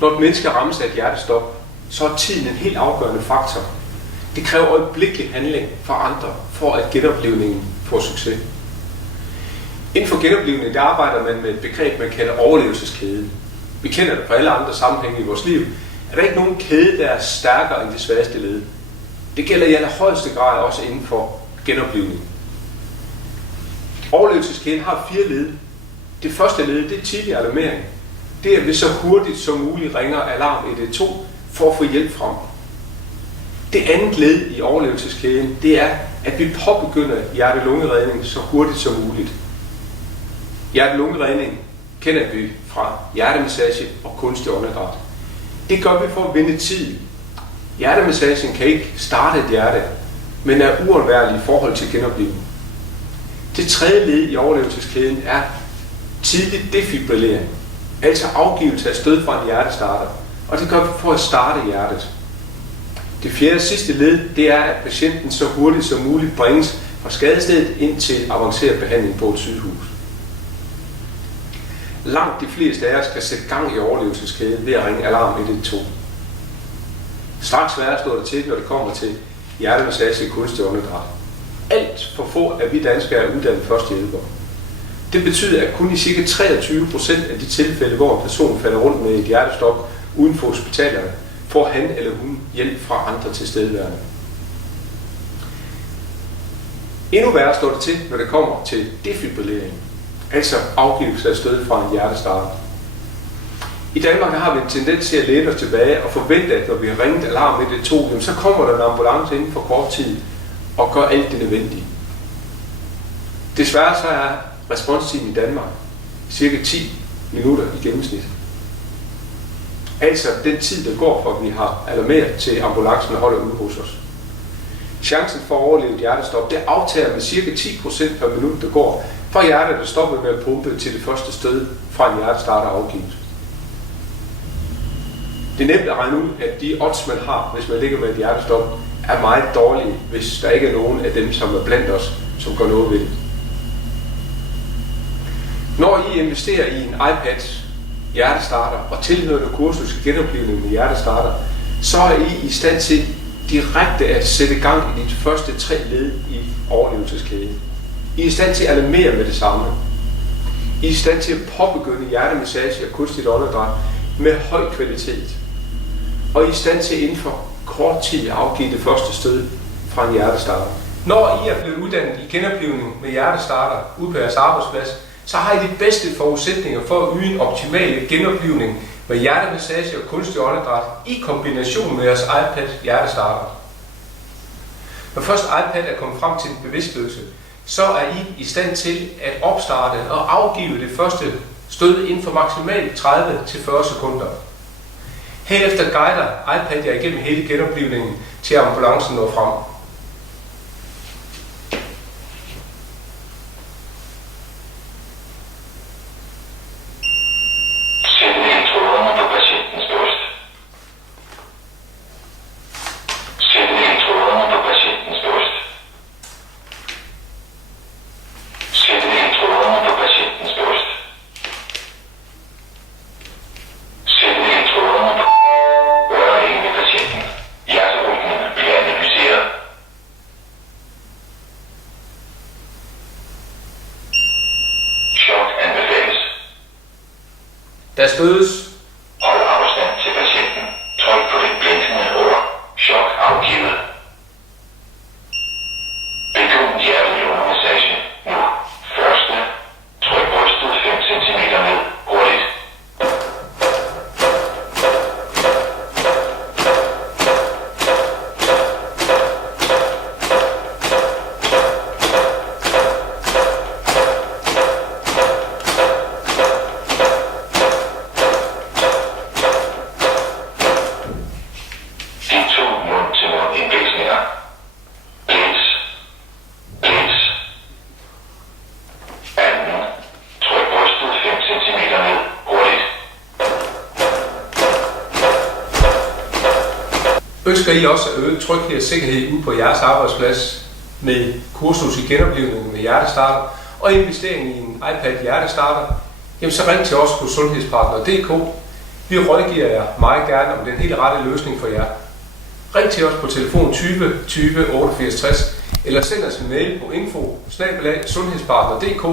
Når et menneske rammes af et hjertestop, så er tiden en helt afgørende faktor. Det kræver øjeblikkelig handling fra andre, for at genoplivningen får succes. Inden for genoplivning, der arbejder man med et begreb, man kalder overlevelseskæde. Vi kender det fra alle andre sammenhænge i vores liv. Er der ikke nogen kæde, der er stærkere end det svageste led? Det gælder i allerhøjeste grad også inden for genoplivning. Overlevelseskæden har 4 led. Det første led, det er tidlig alarmering. Det er, at vi så hurtigt som muligt ringer alarm 112 for at få hjælp frem. Det andet led i overlevelseskæden, det er, at vi påbegynder hjerte-lungeredning så hurtigt som muligt. Hjerte-lungeredning kender vi fra hjertemassage og kunstig åndedræt. Det gør vi for at vinde tid. Hjertemassagen kan ikke starte et hjerte, men er uundværlig i forhold til genoplivning. Det tredje led i overlevelseskæden er tidlig defibrillering, altså afgivelse af stød fra en hjertestarter, og det gør vi for at starte hjertet. Det fjerde sidste led, det er, at patienten så hurtigt som muligt bringes fra skadestedet ind til avanceret behandling på et sygehus. Langt de fleste af os skal sætte gang i overlevelseskæden ved at ringe alarm 112. Straks værre står det til, når det kommer til hjertemassage i kunstig åndedræt. Alt for få af vi danskere er uddannet førstehjælpere. Det betyder, at kun i ca. 23% af de tilfælde, hvor en person falder rundt med et hjertestop uden for hospitalerne, får han eller hun hjælp fra andre tilstedeværende. Endnu værre står det til, når det kommer til defibrillering, altså afgivelse af stød fra en hjertestarter. I Danmark har vi en tendens til at læne os tilbage og forvente, at når vi har ringet alarm 112, så kommer der en ambulance inden for kort tid og gør alt det nødvendige. Desværre så er responstiden i Danmark cirka 10 minutter i gennemsnit. Altså den tid, der går, fra vi har alarmeret til ambulancen holder ude hos os. Chancen for at overleve et hjertestop, det aftager med cirka 10% per minut, der går, fra hjertet, der stopper med at pumpe til det første stød fra en hjertestarter afgivet. Det er nemt at regne ud, at de odds, man har, hvis man ligger med et hjertestop, er meget dårlige, hvis der ikke er nogen af dem, som er blandt os, som gør noget ved det. Når I investerer i en iPad hjertestarter og tilhørende kursus i genoplivning med hjertestarter, så er I i stand til direkte at sætte gang i de første 3 led i overlevelseskæden. I er i stand til at alarmere med det samme. I er i stand til at påbegynde hjertemassage og kunstigt åndedræt med høj kvalitet. Og I er i stand til inden for kort tid at afgive det første stød fra en hjertestarter. Når I er blevet uddannet i genoplivning med hjertestarter ude på jeres arbejdsplads, så har I de bedste forudsætninger for at yde en optimal genoplivning med hjertemassage og kunstig åndedræt i kombination med jeres iPad hjertestarter. Når først iPad er kommet frem til en bevidstløse, så er I i stand til at opstarte og afgive det første stød inden for maksimalt 30-40 sekunder. Herefter guider iPad jer igennem hele genoplivningen til ambulancen når frem. Der stødes. Hold afstand til patienten. Tryk på det blinkende ord. Chok afgivet. Begynd hjerte-lungemassage. Nu. Første. Tryk brystet 5 cm ned. Hurtigt. Ønsker I også at øge tryghed og sikkerhed ude på jeres arbejdsplads med kursus i genoplivning med hjertestarter og investering i en iPad hjertestarter, jamen så ring til os på sundhedspartner.dk Vi rådgiver jer meget gerne om den helt rette løsning for jer. Ring til os på telefon 20 20 88 60 eller send os en mail på info@sundhedspartner.dk.